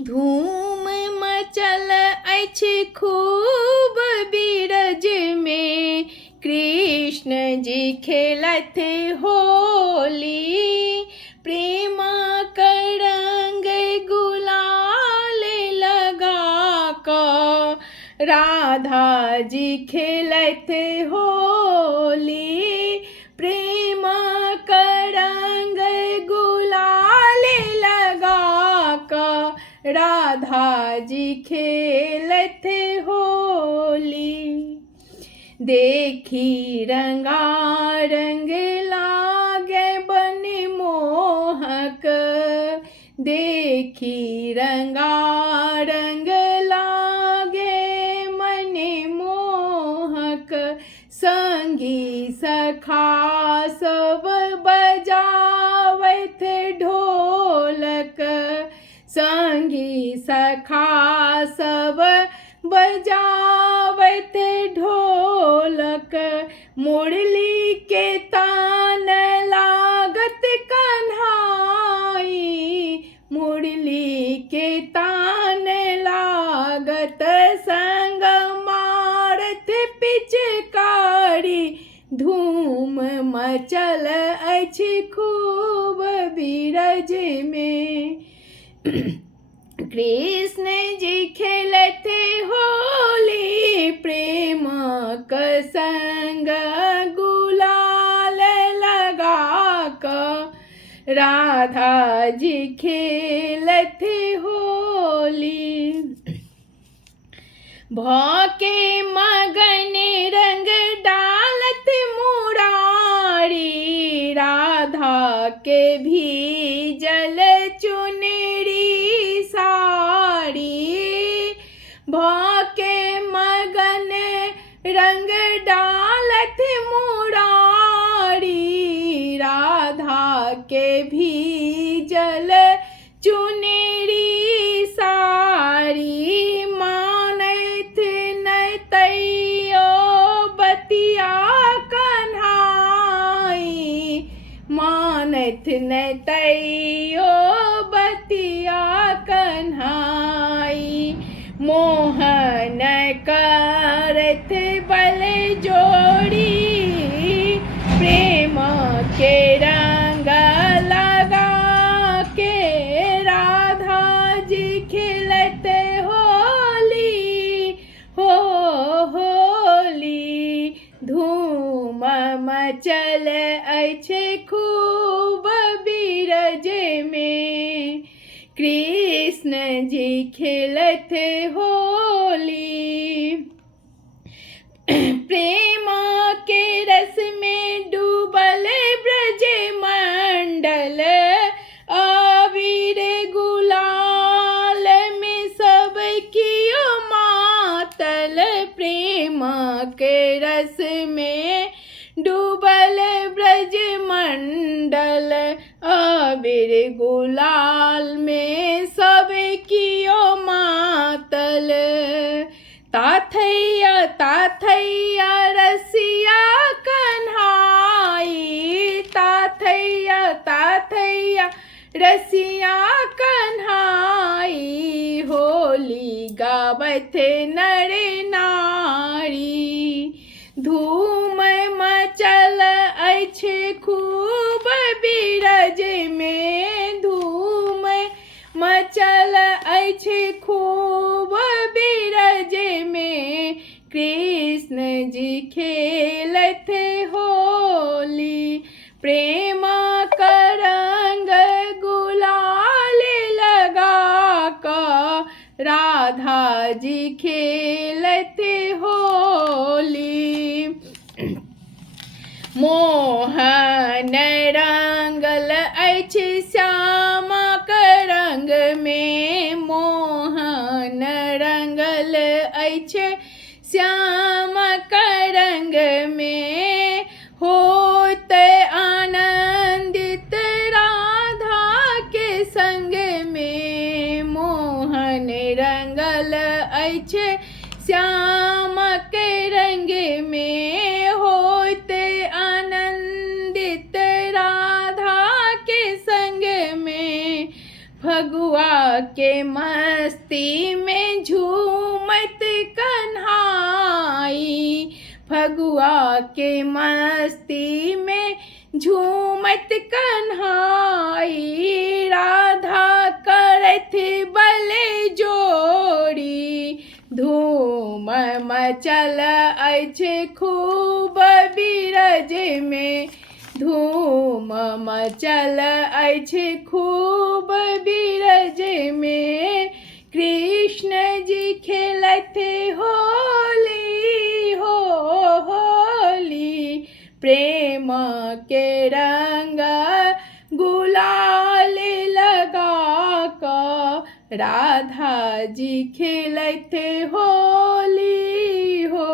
धूम मचल अछि खूब बीरज में, कृष्ण जी खेलत होली। प्रेम का रंग गुलाल लगा कर राधा जी खेलत होली। प्रेम का रंग गुलाल लगा कर राधा जी खेलत होली। देखी रंगारंग लागे बन मोहक, देखी रंगारंग लागे मन मोहक। संगी सखा सब बजावत ढोलक, संगी सखा सब बजावत ढोलक। मुरली के तान लागत कन्हाई, मुरली के तान लागत। संग मारत पिचकारी, धूम मचल अछि खूब बीरज में। कृष्ण जी खेलत होली, प्रेम का संग गुलाल लगा कर राधा जी खेलत होली। भौके मगन रंग डालत मुरारी, राधा के भी जल चुनरी साड़ी। भौके मगन रंग डालत मुरारी, राधा के भी जल चुनरी साड़ी। मानत न तैयो बतिया कन्हाई, मानत न तैयो बतिया कन्हाई। मोहन करत बल जोड़ी, प्रेम के रंग लगा के राधा जी खेलत होली। हो होली धूम मचल अछि खूब बीरज में, कृष्ण जी खेलत होली। प्रेम के रस में डूबल ब्रज मंडल, अबीर गुलाल में सब कियो मातल। प्रेम के रस में डूबल ब्रज मंडल, अबीर गुलाल में सब कियो मातल। ताथैया ताथैया रसिया कन्हाई, ताथैया ताथैया रसिया कन्हाई। होली गावत नर नारी, धूम मचल अछि खूब बीरज में, धूम मचल अछि खूब बीरज में। कृष्ण जी खेलत होली, प्रेम का रंग गुलाल लगा कर राधा जी खेलत होली। मोहन रंगल अछि श्यामक रंग में, मोहन रंगल अछि श्यामक रंग में। होत आनंदित राधा के संग में, मोहन रंगल अछि श्यामक रंग में। होत आनंदित राधा के संग में, फगुआ के मस्ती में झूमत कन्हाई, फगुआ के मस्ती में झूमत कन्हाई, राधा करत बल जोड़ी, धूम मचल अछि खूब बिरज में, धूम मचल अछि खूब बिरज में, कृष्ण जी खेलत होली हो होली, प्रेम के रंग गुलाल लगा कर, राधा जी खेलत होली हो